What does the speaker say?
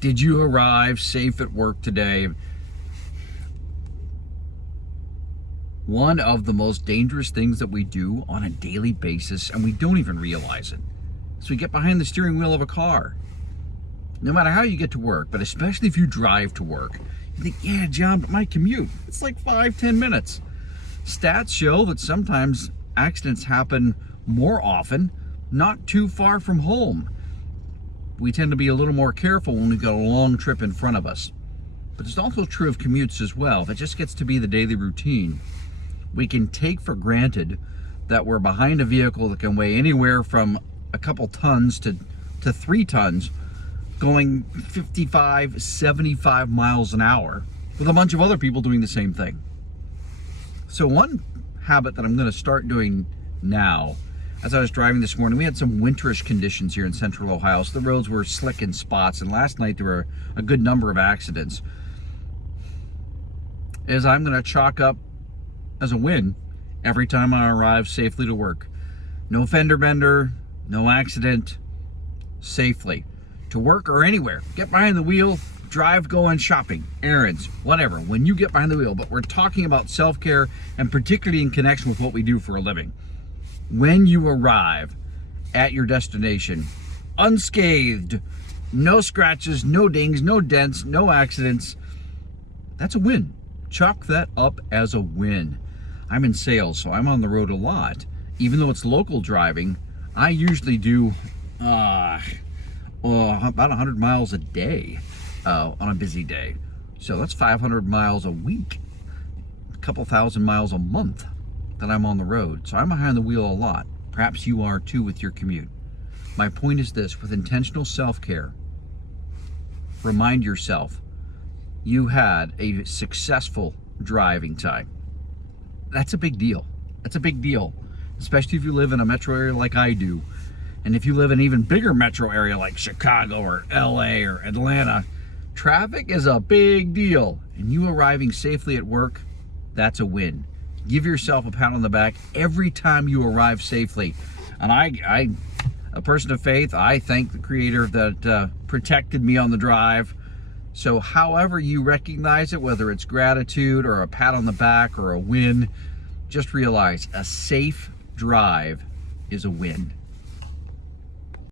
Did you arrive safe at work today? One of the most dangerous things that we do on a daily basis, and we don't even realize it, is we get behind the steering wheel of a car. No matter how you get to work, but especially if you drive to work, you think, yeah, John, but my commute, it's like 5-10 minutes. Stats show that sometimes accidents happen more often, not too far from home. We tend to be a little more careful when we've got a long trip in front of us. But it's also true of commutes as well. If it just gets to be the daily routine, we can take for granted that we're behind a vehicle that can weigh anywhere from a couple tons to 3 tons, going 55, 75 miles an hour with a bunch of other people doing the same thing. So one habit that I'm going to start doing now, as I was driving this morning, we had some winterish conditions here in central Ohio, so the roads were slick in spots, and last night there were a good number of accidents, is I'm going to chalk up as a win every time I arrive safely to work. No fender bender, no accident, safely. To work or anywhere. Get behind the wheel, drive, going shopping, errands, whatever. When you get behind the wheel, but we're talking about self-care and particularly in connection with what we do for a living. When you arrive at your destination, unscathed, no scratches, no dings, no dents, no accidents, that's a win. Chalk that up as a win. I'm in sales, so I'm on the road a lot. Even though it's local driving, I usually do about 100 miles a day on a busy day. So that's 500 miles a week, a couple thousand miles a month that I'm on the road. So I'm behind the wheel a lot. Perhaps you are too with your commute. My point is this: with intentional self-care, remind yourself you had a successful driving time. That's a big deal. That's a big deal, especially if you live in a metro area like I do. And if you live in an even bigger metro area like Chicago or LA or Atlanta, traffic is a big deal. And you arriving safely at work, that's a win. Give yourself a pat on the back every time you arrive safely. And I a person of faith, I thank the Creator that protected me on the drive. So however you recognize it, whether it's gratitude or a pat on the back or a win, just realize a safe drive is a win.